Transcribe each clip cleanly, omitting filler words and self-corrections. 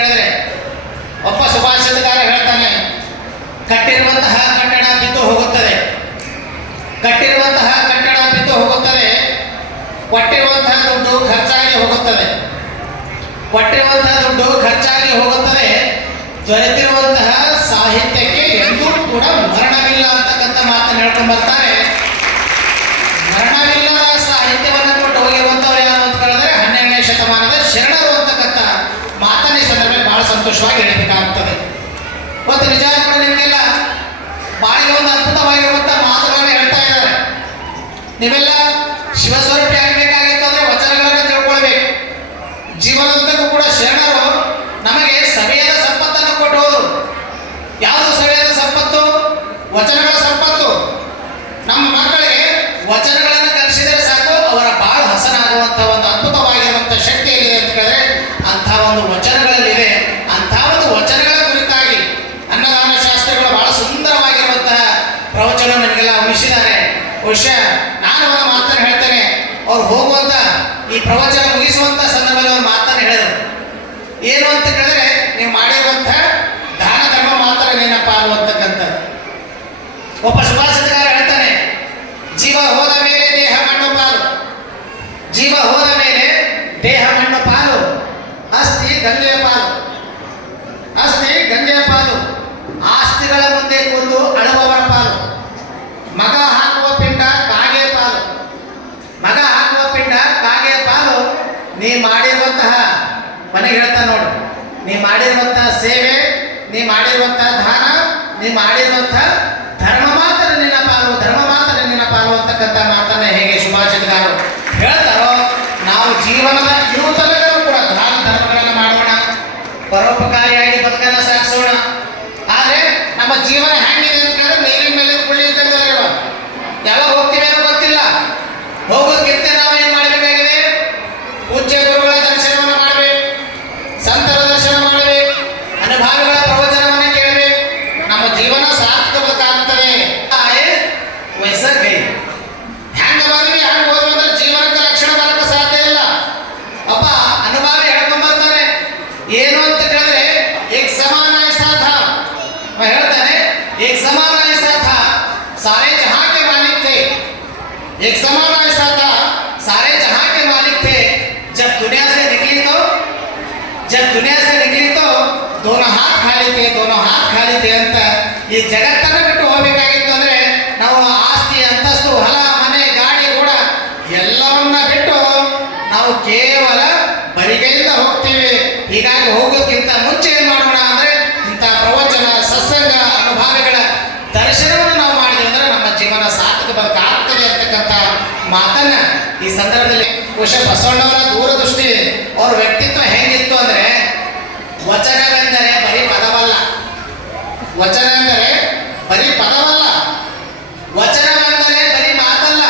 ಹೇಳಿದ್ರೆ ಒಬ್ಬ ಸುಭಾಷಿತಗಾರ ಹೇಳ್ತಾನೆ, ಕಟ್ಟಿರುವಂತಹ ಕಟ್ಟಡ ಬಿದ್ದು ಹೋಗುತ್ತದೆ, ಕಟ್ಟಿರುವಂತಹ ಕಟ್ಟಡ ಬಿದ್ದು ಹೋಗುತ್ತದೆ, ಕೊಟ್ಟಿರುವಂತಹ ದುಡ್ಡು ಖರ್ಚಾಗಿ ಹೋಗುತ್ತದೆ, ಕೊಟ್ಟಿರುವಂತಹ ದುಡ್ಡು ಖರ್ಚಾಗಿ ಹೋಗುತ್ತದೆ, ದೊರೆತಿರುವಂತಹ ಸಾಹಿತ್ಯಕ್ಕೆ ಎಂದೂ ಕೂಡ ಮರಣವಿಲ್ಲ ಅಂತಕ್ಕಂಥ ಮಾತನ್ನು ಹೇಳ್ಕೊಂಡು ಬರ್ತಾರೆ. ಮರಣವಿಲ್ಲದ ಸಾಹಿತ್ಯವನ್ನು ಕೊಟ್ಟು ಹೋಗಿರುವಂಥವ್ರು ಯಾರು ಅಂತ ಹೇಳಿದ್ರೆ 12ನೇ ಶತಮಾನದ ಶರಣರು ಅಂತಕ್ಕಂಥ ಮಾತನ್ನ ಈ ಸಂದರ್ಭದಲ್ಲಿ ಬಹಳ ಸಂತೋಷವಾಗಿ ಹೇಳಬೇಕಾಗ್ತದೆ. ಮತ್ತು ನಿಜ ಕೂಡ ನಿಮಗೆಲ್ಲ ಬಾಳಿಗೆ ಒಂದು ಅದ್ಭುತವಾಗಿರುವಂತಹ ಮಾತುಗಳನ್ನು ಹೇಳ್ತಾ ಇದ್ದಾರೆ. ನೀವೆಲ್ಲ ಶಿವಸ್ವರೂಪಿ ಆಗಬೇಕಾಗಿತ್ತು ಅಂದ್ರೆ ವಚನಗಳನ್ನು ತಿಳ್ಕೊಳ್ಬೇಕು. ಜೀವನದಕ್ಕೂ ಕೂಡ ಶರಣರು ನಮಗೆ ಸವಿಯದ ಸಂಪತ್ತನ್ನು ಕೊಟ್ಟು ಹೋದರು. ಯಾವುದು ಸವಿಯದ ಸಂಪತ್ತು? ವಚನಗಳ ಸಂಪತ್ತು. ನಮ್ಮ ಮಕ್ಕಳಿಗೆ ವಚನಗಳನ್ನು ಕಲಿಸಿದರೆ ಸಾಕು, ಅವರ ಬಾಳು ಹಸನಾಗುವಂತಹ ಒಂದು ಅದ್ಭುತವಾಗಿರುವಂತಹ ಶಕ್ತಿ ಏನಿದೆ ಅಂತ ಹೇಳಿದ್ರೆ ಅಂತಹ ಒಂದು ವಚನಗಳಲ್ಲಿದೆ. ಅಂತಹ ಒಂದು ವಚನಗಳ ಕುರಿತಾಗಿ ಅನ್ನದಾನ ಶಾಸ್ತ್ರಿಗಳು ಬಹಳ ಸುಂದರವಾಗಿರುವಂತಹ ಪ್ರವಚನ ನನಗೆಲ್ಲ ಉಳಿಸಿದ್ದಾರೆ. ಬಹುಶಃ ನಾನು ಅವರ ಮಾತನ್ನು ಹೇಳ್ತೇನೆ. ಅವ್ರು ಹೋಗುವಂತ ಈ ಪ್ರವಚನ ಮುಗಿಸುವಂತ ಸಂದರ್ಭದಲ್ಲಿ ಅವ್ರು ಮಾತನ್ನು ಹೇಳಿದರು. ಏನು ಅಂತ ಹೇಳಿದ್ರೆ, ನೀವು ಮಾಡಿರುವಂತಹ ದಾನ ಧರ್ಮ ಮಾತ್ರ ನೆನಪ ಅನ್ನುವಂತಕ್ಕಂಥದ್ದು. ಒಬ್ಬ ಸುಭಾಷಿತಗಾರ ಹೇಳ್ತಾನೆ, ಜೀವ ಹೋದ ಮೇಲೆ ದೇಹ ಮಣ್ಣು ಪಾಲು, ಜೀವ ಹೋದ ಮೇಲೆ ದೇಹ ಮಣ್ಣು ಪಾಲು, ಅಸ್ಥಿ ಗಂಗೆಯ ಪಾಲು, ಅಸ್ಥಿ ಗಂಗೆಯ ಪಾಲು, ಆಸ್ತಿಗಳ ಮುಂದೆ ಕೊಂದು ಅಳುವವರ ಪಾಲು, ಮಗ ಹಾಕುವ ಪಿಂಡ ಕಾಗೆ ಪಾಲು, ಮಗ ಹಾಕುವ ಪಿಂಡ ಕಾಗೆ ಪಾಲು. ನೀ ಮಾಡಿರುವಂತಹ ಮನೆಗೆ ಹೇಳ್ತಾ ನೋಡು, ನೀ ಮಾಡಿರುವಂತಹ ಸೇವೆ, ನೀ ಮಾಡಿರುವಂತಹ ದಾನ, ನೀ ಮಾಡಿರುವಂತಹ ಧರ್ಮ ಮಾತ್ರ ನಿನ್ನ ಪಾಲು, ಧರ್ಮ ಮಾತ್ರ ನಿನ್ನ ಪಾಲು ಅಂತಕ್ಕಂಥ ಮಾತನ್ನ ಹೇಗೆ ಸುಭಾಷಿತಗಾರರು ಹೇಳ್ತಾರೋ, ನಾವು ಜೀವನದ ಇರುತ್ತಲೆಲ್ಲೂ ಕೂಡ ದಾನ ಧರ್ಮಗಳನ್ನು ಮಾಡೋಣ, ಪರೋಪಕಾರಿಯಾಗಿ ಬದುಕನ್ನು ಸಾಗಿಸೋಣ. ಆದರೆ ನಮ್ಮ ಜೀವನ ಹೆಂಗಿದೆ ಅಂತ ಹೇಳಿದ್ರೆ ನೀರಿನ ಮೇಲೆ ಕುಳ್ಳಿ ಇದ್ದಂಗೆ ಯಾವಾಗ ಹೋಗ್ತೀವಿ ಅನ್ನೋ ಗೊತ್ತಿಲ್ಲ. ಹೋಗೋದಕ್ಕಿಂತ ನಾವು ಏನ್ ಮಾಡಬೇಕಾಗಿದೆ? ಪೂಜ್ಯ ಗುರುಗಳ ದರ್ಶನವನ್ನು ಮಾಡಬೇಕು, ಸಂತರ ದರ್ಶನ ಮಾಡಬೇಕು, ಅನುಭಾವಿಗಳ ಪ್ರವಚನವನ್ನು ಕೇಳಬೇಕು. ನಮ್ಮ ಜೀವನ ಸಾರ್ಥಕವಾಗುತ್ತದೆ. ವಯಸ್ಸಾಗಿ ಹೆಂಗ ಬಂದ್ವಿ ಹೆಂಗ ಹೋದ್ವಿ ಅಂದ್ರೆ ಜೀವನಕ್ಕೆ ಲಕ್ಷಣ ಬರಕ್ಕೆ ಸಾಧ್ಯ ಇಲ್ಲ. ಒಬ್ಬ ಅನುಭಾವಿ ಹೇಳ್ಕೊಂಡ್ ಬರ್ತಾನೆ, ಏನು ಅಂತ ಹೇಳಿದ್ರೆ ಏಕ್ ಸಮಾನ ಐಸಾ ಥಾ, ಹೇಳ್ತಾನೆ ಏಕ್ ಸಮಾನ ಐಸಾ ಥಾ ಸಾರೆ ಜಹಾಂ ಕೆ ಮಾಲಿಕ್ थे, एक समान ऐसा था सारे जहां के मालिक थे, जब दुनिया से निकली तो, जब दुनिया से निकली तो दोनों हाथ खाली थे, दोनों हाथ खाली थे ಅಂತ ಈ ಜಗತ್ತನ್ನ ಬಿಟ್ಟು ಹೋಗಬೇಕಾಗಿತ್ತು ಅಂದ್ರೆ ನಾವು ಆಸ್ತಿ ಅಂತಸ್ತು ಹೊಲ ಮನೆ ಗಾಡಿ ಕೂಡ ಎಲ್ಲವನ್ನ ಬಿಟ್ಟು ನಾವು ಕೇವಲ ಬರಿಗೈಯಿಂದ ಹೋಗ್ತೀವಿ. ಹೀಗಾಗಿ ಹೋಗೋಕ್ಕಿಂತ ಮುಂಚೆ ಏನ್ ಮಾಡೋಣ ಅಂದ್ರೆ ಇಂಥ ಪ್ರವಚನ ಸತ್ಸಂಗ ಅನುಭಾವಿಗಳ ದರ್ಶನವನ್ನು ನಾವು ಮಾಡಿದ್ವಿ ಅಂದ್ರೆ ನಮ್ಮ ಜೀವನ ಸಾರ್ಥಕ ಬದುಕಾಗ್ತದೆ ಅಂತಕ್ಕಂಥ ಮಾತನ್ನ ಈ ಸಂದರ್ಭದಲ್ಲಿ ಬಹುಶಃ ಬಸವಣ್ಣವರ ದೂರದೃಷ್ಟಿ, ಅವ್ರ ವ್ಯಕ್ತಿತ್ವ ಹೆಂಗಿತ್ತು ಅಂದ್ರೆ ವಚನವೆಂದರೆ ಬರೀ ಪದವಲ್ಲ, ವಚನವೆಂದರೆ ಬರೀ ಪದವಲ್ಲ, ವಚನವೆಂದರೆ ಬರೀ ಮಾತಲ್ಲ,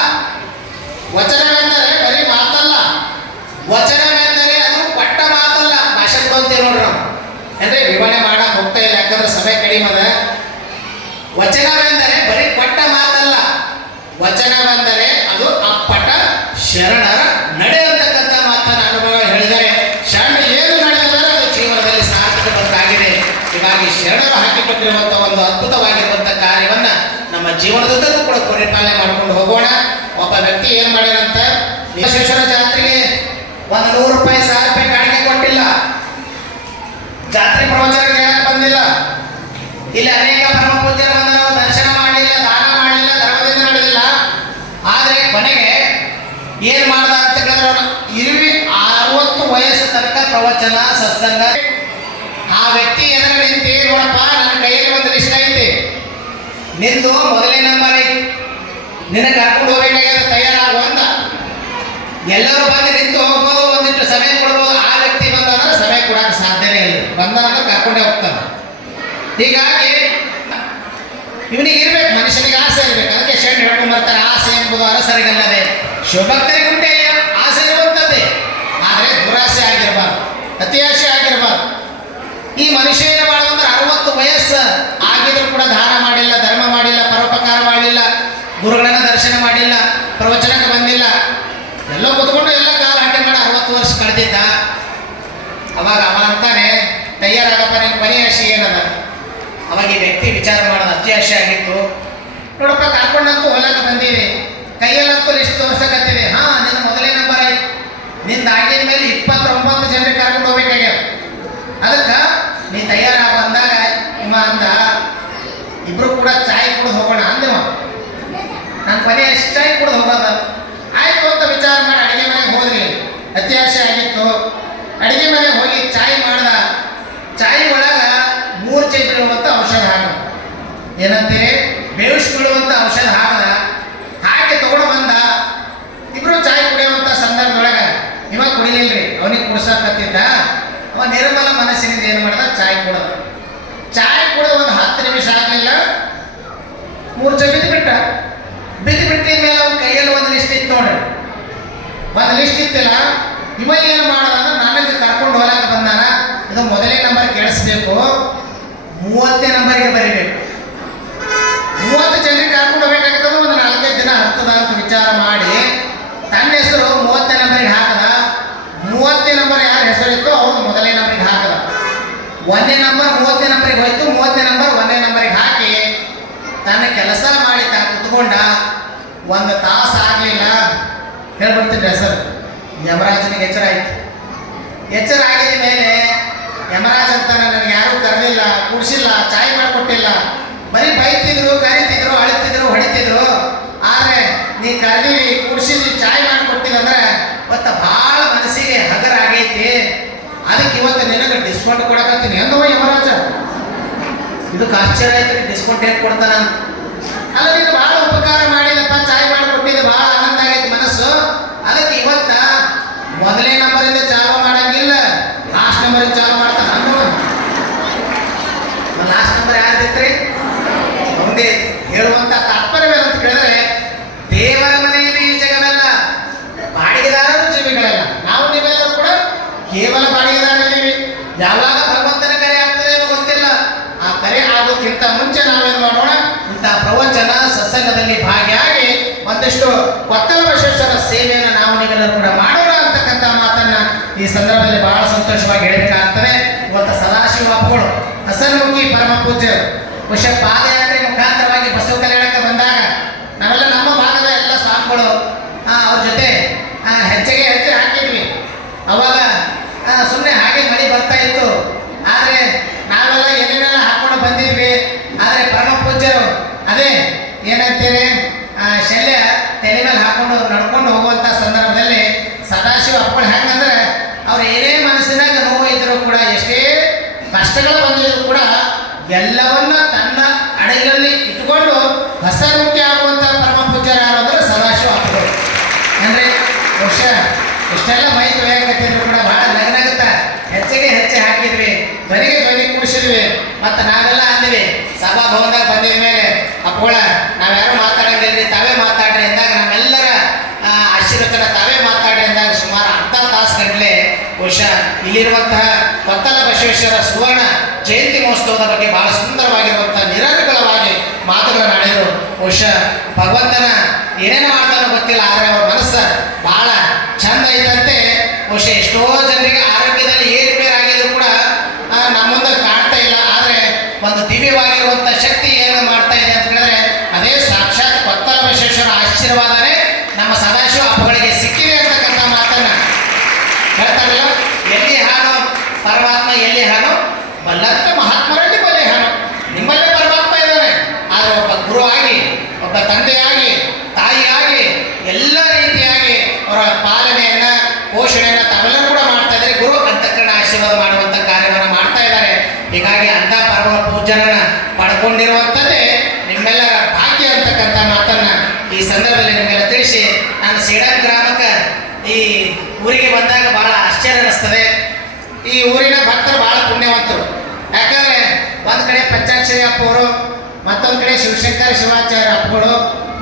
ವಚನವೆಂದರೆ ಬರೀ ಮಾತಲ್ಲ, ವಚನವೆಂದರೆ ಅದು ಪಟ್ಟ ಮಾತಲ್ಲ. ಭಾಷೆ ಬಂತೇವೆ ನೋಡ್ರಿ ನಾವು, ಅಂದ್ರೆ ವಿವರಣೆ ಮಾಡಕ್ ಹೋಗ್ತಾ ಇಲ್ಲ, ಯಾಕಂದ್ರೆ ಸಮಯ ಕಡಿಮೆ ಅದ. ವಚನವೆಂದರೆ ಬರೀ ಪಟ್ಟ ಮಾತಲ್ಲ, ವಚನವೆಂದರೆ ಅದು ಅಪ್ಪಟ ಶರಣರ ನಡೆ ಅಂತಕ್ಕಂಥ ಮಾತನ್ನ ಅನುಭವ ಹೇಳಿದರೆ, ಶರಣ ಏನು ನಡೆದರೆ ಅದು ಜೀವನದಲ್ಲಿ ಸಾರ್ಥಕ ಬದುಕಾಗಿದೆ. ಹೀಗಾಗಿ ಶರಣರು ಹಾಕಿಕೊಟ್ಟಿರುವಂತಹ ಒಂದು ಅದ್ಭುತವಾಗಿರುವಂತಹ ಕಾರ್ಯವನ್ನ ನಮ್ಮ ಜೀವನದುದ್ದಕ್ಕೂ ಕೂಡ ಪರಿಪಾಲನೆ ಮಾಡ್ಕೊಂಡು ಹೋಗೋಣ. ಒಬ್ಬ ವ್ಯಕ್ತಿ ಏನ್ ಮಾಡ್ಯಾರಂತ, ವಿಶ್ವೇಶ್ವರ ಜಾತ್ರೆಗೆ ಒಂದು 100 ರೂಪಾಯಿ 1000 ರೂಪಾಯಿ ಕಾಣಿಕೆ ಕೊಟ್ಟಿಲ್ಲ, ಜಾತ್ರೆ ಪ್ರವಚನ ಕೇಳಕ್ ಬಂದಿಲ್ಲ, ಇಲ್ಲಿ ಅನೇಕ ಪರಮ ಪೂಜ್ಯರು ಬಂದ ದರ್ಶನ ಮಾಡಲಿಲ್ಲ, ದಾನ ಮಾಡಲಿಲ್ಲ, ಧರ್ಮದಿಂದ ನಡೆದಿಲ್ಲ. ಆದ್ರೆ ಕೊನೆಗೆ ಏನ್ ಮಾಡ್ದ ಅಂತ ಹೇಳಿದ್ರೆ ಇರುವಿ 60 ವಯಸ್ಸು ತನಕ ಪ್ರವಚನ ಸತ್ಸಂಗ. ಆ ವ್ಯಕ್ತಿ ಎದುರು ನಿಂತು, ನೋಡಪ್ಪ ನನ್ನ ಕೈಯಲ್ಲಿ ಒಂದು ಲಿಸ್ಟ್ ಐತಿ, ನಿಂದು ಮೊದಲನೇ ನಂಬರ್ ಐತಿ, ನಿನ್ನ ಕರ್ಕೊಂಡು ಹೋಗ್ಬೇಕಾದ್ರೆ ತಯಾರಾಗುವಂತ. ಎಲ್ಲರೂ ಬಂದು ನಿಂತು ಹೋಗ್ಬೋದು, ಒಂದಿಷ್ಟು ಸಮಯ ಕೊಡ್ಬೋದು. ಆ ವ್ಯಕ್ತಿ ಬಂದಂದ್ರೆ ಸಮಯ ಕೊಡಕ್ಕೆ ಸಾಧ್ಯನೇ ಇಲ್ಲ, ಬಂದಂದ್ರೆ ಕರ್ಕೊಂಡೇ ಹೋಗ್ತಾನೆ. ಹೀಗಾಗಿ ಇವನಿಗೆ ಇರ್ಬೇಕು, ಮನುಷ್ಯನಿಗೆ ಆಸೆ ಇರ್ಬೇಕು. ಅದಕ್ಕೆ ಶರಣ ಹೇಳ್ಕೊಂಡು ಬರ್ತಾರೆ, ಆಸೆ ಎಂಬುದು ಅರಸರಿಗಲ್ಲದೆ ಶಿವಭಕ್ತರಿಗುಂಟೆ ಆಸೆ ಇರುವಂಥದ್ದೇ, ಆದರೆ ದುರಾಸೆ ಆಗಿರಬಾರ್ದು, ಅತಿ ಆಸೆ ಆಗಿರಬಾರ್ದು. ಈ ಮನುಷ್ಯ ಏನು ಮಾಡೋದಂದ್ರೆ 60 ವಯಸ್ಸು ಆಗಿದ್ರು ಕೂಡ ದಾನ ಮಾಡಿಲ್ಲ, ಧರ್ಮ ಮಾಡಿಲ್ಲ, ಪರೋಪಕಾರ ಮಾಡಲಿಲ್ಲ, ಗುರುಗಳನ್ನ ದರ್ಶನ ಮಾಡಿಲ್ಲ, ಪ್ರವಚನಕ್ಕೆ ಬಂದಿಲ್ಲ, ಎಲ್ಲೋ ಕೂತ್ಕೊಂಡು ಎಲ್ಲ ಕಾಲ ಹಂಟೆ ಮಾಡಿ 60 ವರ್ಷ ಕಳೆದಿದ್ದ. ಅವಾಗ ಅವ ಅಂತಾನೆ, ಆಯ್ತಪ್ಪ ನಿನ್ನ ಕೊನೆಯ ಆಶೆ ಏನದ? ಅವಾಗ ಈ ವ್ಯಕ್ತಿ ವಿಚಾರ ಮಾಡೋದು ಅತಿ ಆಶೆ ಆಗಿತ್ತು. ನೋಡಪ್ಪ ಕರ್ಕೊಂಡಂತೂ ಹೊಲಕ್ಕೆ ಬಂದೀವಿ, ಕೈಯಲ್ಲಂತೂ ಲಿಸ್ಟ್ ತೋರ್ಸಕತ್ತಿದೆ. ಹಾ, ನಿನ್ನ ಮೊದಲೇ ನಂಬರ್ ಆಯ್ತು. ನಿಂದ ಆಗಿದ ಮೇಲೆ 29 ಜನರಿಗೆ ಕರ್ಕೊಂಡು ಹೋಗ್ಬೇಕಾಗ್ಯಾವ. ಅದಕ್ಕೆ ನೀ ತಯಾರಾಗ ಬಂದಾಗ ನಿಮ್ಮ ಅಂದ ಇಬ್ರು ಕೂಡ ಚಾಯ್ ಕುಡಿದು ಹೋಗೋಣ ಅಂದೇವ. ನನ್ನ ಕೊನೆ ಎಷ್ಟು ಚಾಯ್ ಕುಡಿದು ಹೋಗೋದ ಆಯ್ತು ಅಂತ ವಿಚಾರ ಮಾಡಿ ಅಡುಗೆ ಮನೆಗೆ ಹೋದ್ರಿ. ಅತಿ ಆಸೆ ಆಗಿತ್ತು. ಅಡುಗೆ ಮನೆಗೆ ಹೋಗಿ ಚಾಯ್ ಮಾಡ್ದ. ಚಾಯ್ ಒಳಗೆ ಮೂರ್ಛೆ ಬೀಳುವಂಥ ಔಷಧ ಹಾಕ, ಏನಂತೀರಿ, ಬೇವಿಸ್ ಬೀಳುವಂಥ ಔಷಧ ಹಾಕದ. ಹಾಕಿ ತಗೊಂಡು ಬಂದ. ಇಬ್ರು ಚಾಯ್ ಕುಡಿಯುವಂಥ ಸಂದರ್ಭದೊಳಗೆ ಇವ ಕುಡಿಲಿಲ್ರಿ, ಅವನಿಗೆ ಕುಡಿಸಕತ್ತಿದ್ದ. ಅವ ನಿರ್ಮಲ ಮನಸ್ಸಿನಿಂದ ಏನು ಮಾಡ್ದ, ಚಾಯ್ ಕುಡ್ದ. ಚಾಯ್ ಕುಡಿದ ಒಂದು 10 ನಿಮಿಷ ಆಗಲಿಲ್ಲ, ಮೂರ್ಛೆ ಬಿದ್ದು ಬಿಟ್ಟ. ಬಿದ್ದು ಬಿಟ್ಟಿದ ಮೇಲೆ ಅವನ ಕೈಯಲ್ಲಿ ಒಂದು ಲಿಸ್ಟ್ ಇತ್ತು ನೋಡ್ರಿ. ಒಂದು ಲಿಸ್ಟ್ ಇತ್ತಿಲ್ಲ. ಇವ ಏನು ಮಾಡೋದ ಅಂದ್ರೆ ನನಗೆ ಕರ್ಕೊಂಡು ಹೋಗಕ್ಕೆ ಬಂದಾನ. ಇದು ಮೊದಲೇ ನಂಬರ್ ಕೆಡಿಸ್ಬೇಕು, 30ನೇ ನಂಬರ್ಗೆ ಬರೀಬೇಕು. 30 ಜನರಿಗೆ ಕರ್ಕೊಂಡು ಹೋಗ್ಬೇಕಾಗ್ತದೆ. ಒಂದು 4-5 ದಿನ ಹತ್ತದ ಅಂತ ವಿಚಾರ ಮಾಡಿ ತನ್ನ ಹೆಸರು 30ನೇ ನಂಬರಿಗೆ ಹಾಕದ. 30ನೇ ನಂಬರ್ ಯಾರ ಹೆಸರು ಇತ್ತು ಅವ್ರು ಮೊದಲನೇ ನಂಬರಿಗೆ ಹಾಕದ. 1ನೇ ನಂಬರ್ 30ನೇ ನಂಬರಿಗೆ ಹೋಯ್ತು. 30ನೇ ನಂಬರ್ 1ನೇ ನಂಬರಿಗೆ ಹಾಕಿ ತನ್ನ ಕೆಲಸ ಮಾಡಿ ತಾ ಕುತ್ಕೊಂಡ. 1 ತಾಸು ಆಗಲಿಲ್ಲ, ಹೇಳ್ಬಿಡ್ತೀನಿ ಹೆಸರು. ಯಮರಾಜನಿಗೆ ಎಚ್ಚರ ಆಯ್ತು. ಎಚ್ಚರ ಆಗಿದ ಮೇಲೆ ಯಮರಾಜ್ ಅಂತ ನನಗೆ ಯಾರೂ ಕರೆದಿಲ್ಲ, ಕುಡಿಸಿಲ್ಲ, ಚಾಯ್ ಮಾಡಿಕೊಟ್ಟಿಲ್ಲ, ಬರೀ ಬೈತಿದ್ರು, ಕರಿತಿದ್ರು, ಅಳ್ತಿದ್ರು, ಹೊಡಿತಿದ್ರು. ಆದರೆ ನೀ ಕರೆದಿವಿ, ಕುಡಿಸಿದ್ವಿ, ಚಾಯ್ ಮಾಡಿಕೊಟ್ಟಿದಂದ್ರೆ ಇವತ್ತು ಭಾಳ ಮನಸ್ಸಿಗೆ ಹಗರ ಆಗೈತಿ. ಅದಕ್ಕೆ ಇವತ್ತು ನಿನಗೆ ಡಿಸ್ಕೌಂಟ್ ಕೊಡಕತ್ತೀನಿ ಅಂದವ ಯಮರಾಜ. ಇದಕ್ಕೆ ಆಶ್ಚರ್ಯ ಆಯ್ತು, ಡಿಸ್ಕೌಂಟ್ ಹೇಗೆ ಕೊಡ್ತಾನ? ಅಲ್ಲ, ನೀನು ಭಾಳ ಉಪಕಾರ ಮಾಡಿದಪ್ಪ, ಚಾಯ್ ಮಾಡಿಕೊಟ್ಟಿದ್ದೆ, ಭಾಳ ಆನಂದ ಆಗೈತಿ ಮನಸ್ಸು. ಅದಕ್ಕೆ ಇವತ್ತ ಮೊದಲನೇ ನಂಬರಿಂದ ಚಾಲು ಮಾಡಂಗಿಲ್ಲ, ಲಾಸ್ಟ್ ನಂಬರಿಂದ ಚಾಲು ಮಾಡ್ತಾನ. ಲಾಸ್ಟ್ ನಂಬರ್ ಯಾರ್ದಿತ್ರಿ? ಒಂದೇ. ಹೇಳುವಂತ ತಾತ್ಪರ್ಯ ಅಂತ ಕೇಳಿದ್ರೆ, ದೇವರ ಮನೆಯಲ್ಲಿ ಈ ಜಗವೆಲ್ಲ, ಬಾಡಿಗೆದಾರರು ಜೀವಿಗಳೆಲ್ಲ. ನಾವು ನೀವೆಲ್ಲರೂ ಕೂಡ ಕೇವಲ ಬಾಡಿಗೆದಾರರಿದ್ದೀವಿ. ಯಾವಾಗ ಭಗವಂತನ ಕರೆ ಆಗ್ತದೆ ಏನೋ ಗೊತ್ತಿಲ್ಲ. ಆ ಕರೆ ಆಗೋಕ್ಕಿಂತ ಮುಂಚೆ ನಾವೇನು ಮಾಡೋಣ, ಇಂಥ ಪ್ರವಚನ ಸತ್ಸಂಗದಲ್ಲಿ ಭಾಗಿಯಾಗಿ ಒಂದಿಷ್ಟು ಕೊತ್ತಲ ಬಸವೇಶ್ವರ ಸೇವೆಯನ್ನು ನಾವು ನೀವೆಲ್ಲರೂ ಕೂಡ ಮಾಡೋಣ ಅಂತಕ್ಕಂಥ ಮಾತನ್ನ ಈ ಸಂದರ್ಭದಲ್ಲಿ ಬಹಳ ಸಂತೋಷವಾಗಿ ಹೇಳಬೇಕಾಗ್ತದೆ. ಇವತ್ತು ಸದಾಶಿವ ಅಪ್ಪಗಳು ಹಸನ್ಮುಖಿ ಪರಮ ಪೂಜ್ಯರು ಬಹುಶಃ ಪಾದಯಾತ್ರೆ ಮುಖಾಂತರವಾಗಿ ಬಸವ ಕಲ್ಯಾಣಕ್ಕೆ ಬಂದಾಗ ನಾವೆಲ್ಲ ನಮ್ಮ ಭಾಗದ ಎಲ್ಲ ಸ್ವಾಮಿಗಳು ಅವ್ರ ಜೊತೆ ಹೆಜ್ಜೆಗೆ ಹೆಜ್ಜೆ ಹಾಕಿದ್ವಿ. ಅವಾಗ ಸುಮ್ಮನೆ ಹಾಗೆ ಮಳೆ ಬರ್ತಾ ಇತ್ತು. ಆದರೆ ನಾವೆಲ್ಲ ಏನೇನೆಲ್ಲ ಹಾಕೊಂಡು ಬಂದಿದ್ವಿ. ಆದರೆ ಪರಮ ಪೂಜ್ಯರು ಅದೇ ಏನಂತೀರಿ, ಶಲ್ಯ ತಲೆ ಮೇಲೆ ಹಾಕೊಂಡು ನಡ್ಕೊಂಡು ಹೋಗುವಂಥ ಸಂದರ್ಭದಲ್ಲಿ ಸದಾಶಿವ ಅಪ್ಪಗಳು ಹೆಂಗಂದ್ರೆ, ಅವ್ರು ಏನೇ ಮನಸ್ಸಿನಾಗ ನೋವು ಇದ್ರು ಕೂಡ, ಎಷ್ಟೇ ಕಷ್ಟಗಳು ಬಂದಿದ್ರು ಕೂಡ ಎಲ್ಲವನ್ನ ತನ್ನ ಅಡಗಿನಲ್ಲಿ ಇಟ್ಟುಕೊಂಡು ಹಸನ್ಮುಖಿ ಆಗುವಂಥ ಪರಮ ಪೂಜ್ಯರು ಯಾರು ಅಂದ್ರೆ ಸದಾಶಿವ ಅಪ್ಪಗಳು. ಅಂದರೆ ಬಹುಶಃ ಇಷ್ಟೆಲ್ಲ ಮೈ ತೊಳೆಯಕತ್ತಿದ್ರು ಕೂಡ ಭಾಳ ನಗನಗುತ್ತಾ ಹೆಚ್ಚಿಗೆ ಹೆಚ್ಚೆ ಹಾಕಿದ್ವಿ, ಧ್ವನಿಗೆ ಧ್ವನಿ ಕೂಡಿಸಿದ್ವಿ. ಮತ್ತು ನಾವೆಲ್ಲ ಅಂದ್ವಿ, ಸಭಾಭವನದಾಗ ಬಂದಿದ ಮೇಲೆ ಅಪ್ಪಗಳ ನಾವ್ಯಾರು ಮಾತಾಡಂಗಿಲ್ರಿ, ತಾವೇ ಮಾತಾಡ್ರಿ ಎಂದಾಗ ನಮ್ಮೆಲ್ಲರ ಆಶೀರ್ವಚನ ತಾವೇ ಮಾತಾಡ್ರಿ ಎಂದಾಗ ಸುಮಾರು ಅರ್ಧ ತಾಸು ಗಂಟಲೆ ಬಹುಶಃ ಇಲ್ಲಿರುವಂತಹ ಕೊತ್ತಲ ಬಸವೇಶ್ವರ ಸುವರ್ಣ ಜಯಂತಿ ಮಹೋತ್ಸವದ ಬಗ್ಗೆ ಬಹಳ ಸುಂದರವಾಗಿರುವಂಥ ನಿರರ್ಗಳವಾಗಿ ಮಾತುಗಳನ್ನು ಆಡಿದರು. ಬಹುಶಃ ಭಗವಂತನ ಏನೇನು ಮಾಡ್ತಾನೋ ಗೊತ್ತಿಲ್ಲ, ಆದರೆ ಅವ್ರ ಮನಸ್ಸು ಬಹಳ ಚಂದ ಐತಂತೆ. ಬಹುಶಃ ಎಷ್ಟೋ ಜನರಿಗೆ ಆರೋಗ್ಯದಲ್ಲಿ ಏರುಪೇರಾಗಿದ್ರು ಕೂಡ ನಮ್ಮ ಮುಂದೆ ಕಾಣ್ತಾ ಇಲ್ಲ. ಆದರೆ ಒಂದು ದಿವ್ಯವಾಗಿರುವಂಥ ಶಕ್ತಿ ಏನು ಮಾಡ್ತಾ ಇದೆ ಅಂತ ಹೇಳಿದ್ರೆ, ಅದೇ ಸಾಕ್ಷಾತ್ ಕೊತ್ತಲ ಬಸವೇಶ್ವರ ಆಶೀರ್ವಾದನೇ ನಮ್ಮ ಸದಾಶಿವ ಅಪ್ಪಗಳಿಗೆ ಸಿಕ್ಕಿದೆ ಅಂತಕ್ಕಂಥ ಮಾತನ್ನ ಹೇಳ್ತಾರಲ್ಲ. ಎಲ್ಲಿ ಹಾನು ಪರಮಾತ್ಮ, ಎಲ್ಲಿ ಹಾನು ಬಲ್ಲಂತ ಮಹಾತ್ಮರಲ್ಲಿ ಬಲೆ ಹಾನು. ನಿಮ್ಮಲ್ಲೇ ಪರಮಾತ್ಮ ಇದ್ದಾನೆ. ಆದರೆ ಒಬ್ಬ ಗುರು ಆಗಿ, ಒಬ್ಬ ತಂದೆಯಾಗಿ, ತಾಯಿಯಾಗಿ ಎಲ್ಲ ರೀತಿಯಾಗಿ ಅವರ ಪಾಲನೆಯನ್ನು, ಪೋಷಣೆಯನ್ನು ತಾವೆಲ್ಲರೂ ಕೂಡ ಮಾಡ್ತಾ ಇದ್ದಾರೆ. ಗುರು ಅಂತಃಕರಣ ಆಶೀರ್ವಾದ ಮಾಡುವಂಥ ಕಾರ್ಯವನ್ನು ಮಾಡ್ತಾ ಇದ್ದಾರೆ. ಹೀಗಾಗಿ ಅಂಥ ಪರಮ ಪೂಜ್ಯರನ್ನ ಪಡ್ಕೊಂಡಿರುವಂಥದ್ದೇ ನಿಮ್ಮೆಲ್ಲರ ಭಾಗ್ಯ ಅಂತಕ್ಕಂಥ ಮಾತನ್ನ ಈ ಸಂದರ್ಭದಲ್ಲಿ ನಿಮಗೆಲ್ಲ ತಿಳಿಸಿ, ನಾನು ಸೇಡಂ ಗ್ರಾಮಕ್ಕೆ ಈ ಊರಿಗೆ ಬಂದಾಗ ಬಹಳ ಆಶ್ಚರ್ಯ ಅನ್ನಿಸ್ತದೆ. ಈ ಊರಿನ ಭಕ್ತರು ಬಹಳ ಪುಣ್ಯವಂತರು. ಯಾಕಂದ್ರೆ ಒಂದು ಕಡೆ ಪಂಚಾಕ್ಷರಿ ಅಪ್ಪವರು, ಮತ್ತೊಂದು ಕಡೆ ಶಿವಶಂಕರ ಶಿವಾಚಾರ್ಯ ಅಪ್ಪಗಳು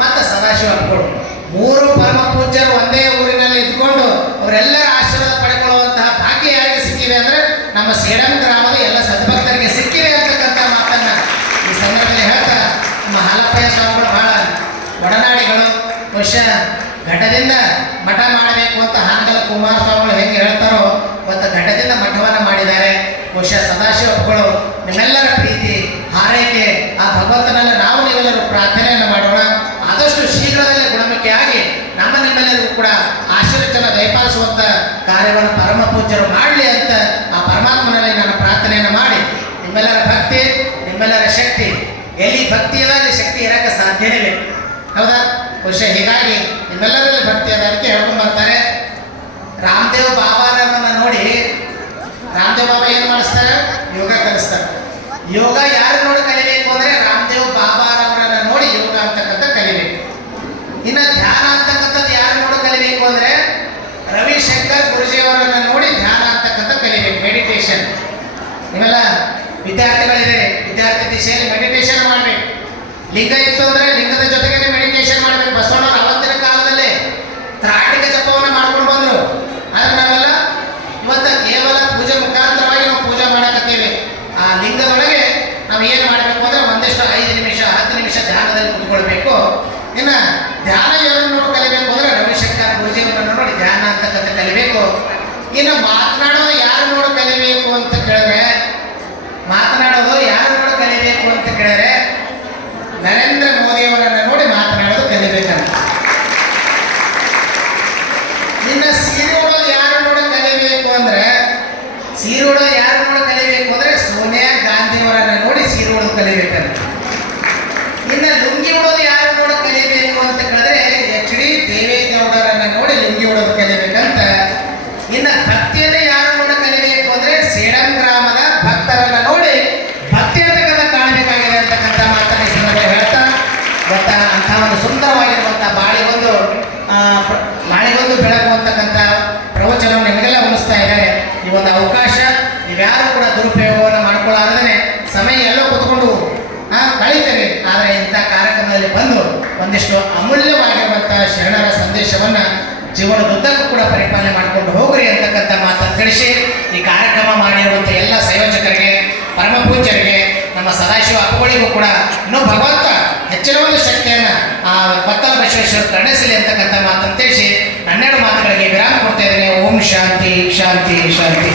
ಮತ್ತು ಸದಾಶಿವ ಅಪ್ಪಗಳು, 3 ಪರಮ ಪೂಜ್ಯರು ಒಂದೇ ಊರಿನಲ್ಲಿ ಇದ್ಕೊಂಡು ಅವರೆಲ್ಲರ ಆಶೀರ್ವಾದ ಪಡೆದುಕೊಳ್ಳುವಂತಹ ಭಾಗ್ಯ ಯಾರಿಗೆ ಸಿಕ್ಕಿದೆ ಅಂದರೆ ನಮ್ಮ ಸೇಡಂ ಗ್ರಾಮದ ಎಲ್ಲ ಸದ್ಭಕ್ತರಿಗೆ ಸಿಕ್ಕಿದೆ ಅಂತಕ್ಕಂಥ ಮಾತನ್ನ ಈ ಸಂದರ್ಭದಲ್ಲಿ ಹೇಳ್ತಾ, ನಮ್ಮ ಹಾಲಪ್ಪಯ್ಯ ಸ್ವಾಮಿಗಳು ಬಹಳ ಒಡನಾಡಿಗಳು. ಬಹುಶಃ ಘಟದಿಂದ ಮಠ ಮಾಡಬೇಕು ಅಂತ ಹಾನಗಲ್ ಕುಮಾರಸ್ವಾಮಿಗಳು ಹೆಂಗೆ ಹೇಳ್ತಾರೋ ಮತ್ತು ಘಟದಿಂದ ಮಠವನ್ನು ಮಾಡಿದ್ದಾರೆ. ಬಹುಶಃ ಸದಾಶಿವ ಅಪ್ಪಗಳು ನಿಮ್ಮೆಲ್ಲರ ಪ್ರೀತಿ ಹಾರೈಕೆ ಆ ಭಗವಂತನಲ್ಲಿ ನಾವು ನೀವೆಲ್ಲರೂ ಪ್ರಾರ್ಥನೆಯನ್ನು ಮಾಡೋಣ. ಆದಷ್ಟು ಶೀಘ್ರದಲ್ಲೇ ಗುಣಮುಖಿ ಆಗಿ ನಿಮ್ಮೆಲ್ಲರಿಗೂ ಕೂಡ ಆಶೀರ್ವಚನ ದಯಪಾಲಿಸುವಂಥ ಕಾರ್ಯವನ್ನು ಪರಮ ಪೂಜ್ಯರು ಮಾಡಲಿ ಅಂತ ಆ ಪರಮಾತ್ಮನಲ್ಲಿ ನಾನು ಪ್ರಾರ್ಥನೆಯನ್ನು ಮಾಡಿ ನಿಮ್ಮೆಲ್ಲರ ಭಕ್ತಿ ನಿಮ್ಮೆಲ್ಲರ ಶಕ್ತಿ ಎಲ್ಲಿ ಭಕ್ತಿ ಅದ ಅಲ್ಲಿ ಶಕ್ತಿ ಇರೋಕ್ಕೆ ಸಾಧ್ಯನೇ ಇಲ್ಲ. ಹೌದಾ? ಬಹುಶಃ ಹೀಗಾಗಿ ನಿಮ್ಮೆಲ್ಲರಲ್ಲಿ ಭಕ್ತಿ ಅದ ಅದಕ್ಕೆ ಹೇಳ್ಕೊಂಡು ಬರ್ತಾರೆ. ರಾಮದೇವ್ ಬಾಬಾರನ್ನ ನೋಡಿ ರಾಮದೇವ್ ಬಾಬಾ ಏನು ಮಾಡಿಸ್ತಾರೆ? ಯೋಗ ಕಲಿಸ್ತಾರೆ. ಯೋಗ ಯಾರು ನೋಡಿ ಕಲಿಬೇಕು ಅಂದರೆ ರಾಮದೇವ್ ಬಾಬಾರವರನ್ನ ನೋಡಿ ಯೋಗ ಅಂತಕ್ಕಂಥ ಕಲಿಬೇಕು. ಇನ್ನು ಧ್ಯಾನ ಅಂತಕ್ಕಂಥದ್ದು ಯಾರು ನೋಡಿ ಕಲಿಬೇಕು ಅಂದರೆ ರವಿಶಂಕರ್ ಗುರುಜಿಯವರನ್ನ ನೋಡಿ ಧ್ಯಾನ ಅಂತಕ್ಕಂಥ ಕಲಿಬೇಕು. ಮೆಡಿಟೇಷನ್ ನೀವೆಲ್ಲ ವಿದ್ಯಾರ್ಥಿಗಳಿದ್ದಾರೆ, ವಿದ್ಯಾರ್ಥಿ ದಿಶೆಯಲ್ಲಿ ಮೆಡಿಟೇಷನ್ ಮಾಡಬೇಕು. ಲಿಂಗ ಇತ್ತು ಅಂದರೆ ಲಿಂಗದ ಜೊತೆಗೆ ಮೆಡಿಟೇಷನ್ ಮಾಡಬೇಕು. ಬಸವಣ್ಣವರು ಅವತ್ತಿನ ಕಾಲದಲ್ಲೇ ತ್ರಾಟಿಕ ಜಪವನ್ನು ಮಾಡ್ಕೊಂಡು ಬಂದರು. ಆದರೆ ನಾವೆಲ್ಲ ಇವತ್ತು ಕೇವಲ ಪೂಜೆ ಮುಖಾಂತರವಾಗಿ ನಾವು ಪೂಜೆ ಮಾಡಕತ್ತೇವೆ. ಆ ಲಿಂಗದೊಳಗೆ ನಾವು ಏನು ಮಾಡಬೇಕು ಅಂದರೆ ಒಂದಿಷ್ಟು 5 ನಿಮಿಷ 10 ನಿಮಿಷ ಧ್ಯಾನದಲ್ಲಿ ಕೂತ್ಕೊಳ್ಬೇಕು. ಇನ್ನು ಧ್ಯಾನ ಯಾರನ್ನು ನೋಡಿ ಕಲಿಬೇಕು ಅಂದರೆ ರವಿಶಂಕರ್ ಗುರುಜಿಯವರನ್ನು ನೋಡಿ ಧ್ಯಾನ ಅಂತಕ್ಕಂಥ ಕಲಿಬೇಕು. ಇನ್ನು ಮಾತನಾಡೋದು ಯಾರು ನೋಡಿ ಕಲಿಬೇಕು ಅಂತ ಕೇಳಿದ್ರೆ ನರೇಂದ್ರ ಮೋದಿಯವರನ್ನು ನೋಡಿ ಮಾತನಾಡೋದು ಕಲಿಬೇಕಂತ. ಇನ್ನು ಸೀರೆ ಉಡೋದು ಯಾರು ನೋಡಿ ಕಲಿಬೇಕು ಅಂದರೆ ಸೋನಿಯಾ ಗಾಂಧಿಯವರನ್ನು ನೋಡಿ ಸೀರೆ ಉಡೋದು ಕಲಿಬೇಕಂತ. ಇನ್ನು ಲುಂಗಿ ಉಡೋದು ಯಾರು ನೋಡಿ ಕಲಿಬೇಕು ಅಂತ ಕೇಳಿದ್ರೆ HD ದೇವೇಗೌಡರನ್ನು ನೋಡಿ ಲುಂಗಿ ಉಡೋದು ಕಲಿಬೇಕಂತ. ಇನ್ನು ಭಕ್ತಿಯನ್ನು ಯಾರು ನೋಡಿ ಕಲಿಬೇಕು ಅಂದರೆ ಸೇಡಂ ಗ್ರಾಮದ ಭಕ್ತರನ್ನು ನೋಡಿ ಭಕ್ತಿ ಅಂತಕ್ಕಂಥ ಕಾಣಬೇಕಾಗಿದೆ ಅಂತಕ್ಕಂಥ ಮಾತನ್ನು ಈ ಸಂದರ್ಭ ಹೇಳ್ತಾ ಗೊತ್ತಾ ಅಂಥ ಒಂದು ಸುಂದರವಾಗಿರುವಂಥ ಬಾಳಿಗೊಂದು ಬೆಳಕು ಅಂತಕ್ಕಂಥ ಪ್ರವಚನವನ್ನು ನಿಮಗೆಲ್ಲ ಉಳಿಸ್ತಾ ಇದ್ದಾರೆ. ಈ ಒಂದು ಅವಕಾಶ ನೀವ್ಯಾರು ಕೂಡ ದುರುಪಯೋಗವನ್ನು ಮಾಡ್ಕೊಳ್ಳಾರದೇ ಸಮಯ ಎಲ್ಲೋ ಕೂತ್ಕೊಂಡು ಕಳೀತೇವೆ. ಆದರೆ ಇಂಥ ಕಾರ್ಯಕ್ರಮದಲ್ಲಿ ಬಂದು ಒಂದಿಷ್ಟು ಅಮೂಲ್ಯವಾಗಿರುವಂಥ ಶರಣರ ಸಂದೇಶವನ್ನು ಜೀವನದುದ್ದಕ್ಕೂ ಕೂಡ ಪರಿಪಾಲನೆ ಮಾಡಿಕೊಂಡು ಹೋಗ್ರಿ ಅಂತಕ್ಕಂಥ ಮಾತನ್ನು ತಿಳಿಸಿ ಈ ಕಾರ್ಯಕ್ರಮ ಮಾಡಿರುವಂಥ ಎಲ್ಲ ಸಂಯೋಜಕರಿಗೆ ಪರಮ ಪೂಜ್ಯರಿಗೆ ನಮ್ಮ ಸದಾಶಿವ ಅಪ್ಪಗಳಿಗೂ ಕೂಡ ಇನ್ನೂ ಭಗವಂತ ಹೆಚ್ಚಿನ ಒಂದು ಶಕ್ತಿಯನ್ನು ಆ ಬತ್ತಲ ಬಸವೇಶ್ವರ ಕರುಣಿಸಲಿ ಅಂತಕ್ಕಂಥ ಮಾತನ್ನು ತಿಳಿಸಿ 12 ಮಾತುಗಳಿಗೆ ವಿರಾಮ ಕೊಡ್ತಾ ಇದ್ದೇನೆ. ಓಂ ಶಾಂತಿ ಶಾಂತಿ ಶಾಂತಿ.